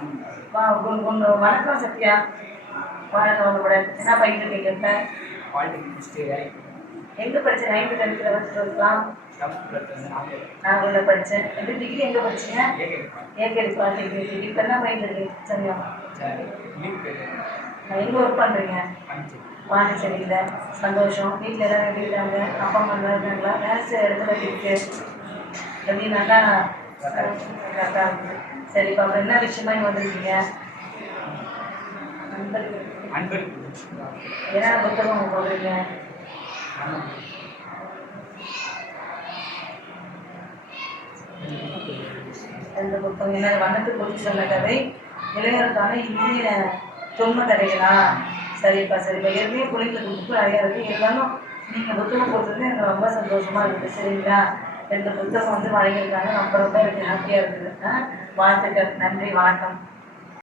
உங்க வணக்கம் சத்யா. வணக்கம் உங்களோட என்ன பண்ணிட்டு இருக்கீங்க இப்ப? எங்க படிச்ச? நைன்த் டென்த் லெவன்த் டுவெல்த்லாம் நான் உள்ள படிச்சேன். எப்படி டிகிரி எங்க படிச்சீங்க? ஏகேடி பாலிடெக்னிக் இப்போ என்ன பண்ணிட்டு இருக்கீங்க நான் எங்க ஒர்க் பண்றீங்க? அஞ்சு பாண்டிச்சேரியில். சந்தோஷம். வீட்டில் எல்லாரும் எப்படி இருக்காங்க? அப்பா அம்மா நல்லா இருக்காங்களா? வேலை செய்கிற இடத்துல இருக்கு? எப்படி நல்லா கரெக்டாக சரி இப்போ அப்புறம் என்ன விஷயமா இங்கே வந்திருக்கீங்க? என்ன புத்தகம் போடுறீங்க இந்த புத்தகம். என்ன வண்ணத்து குறித்து சொன்ன கதை. இளைஞருக்கான இந்திய தொன்மை கதைகளா? சரிப்பா சரிப்பா ஏற்கனவே பிள்ளைங்களுக்கு புக்கு நிறையா இருக்குது இருந்தாலும் நீங்கள் புத்தகம் போடுறது எனக்கு ரொம்ப சந்தோஷமாக இருக்குது சரிங்களா? ரெண்டு புத்தகம் வந்து வழங்கியிருக்காங்க. ரொம்ப ரொம்ப எனக்கு ஹாப்பியாக இருக்குது வாழ்த்துக்கள். நன்றி. வணக்கம்.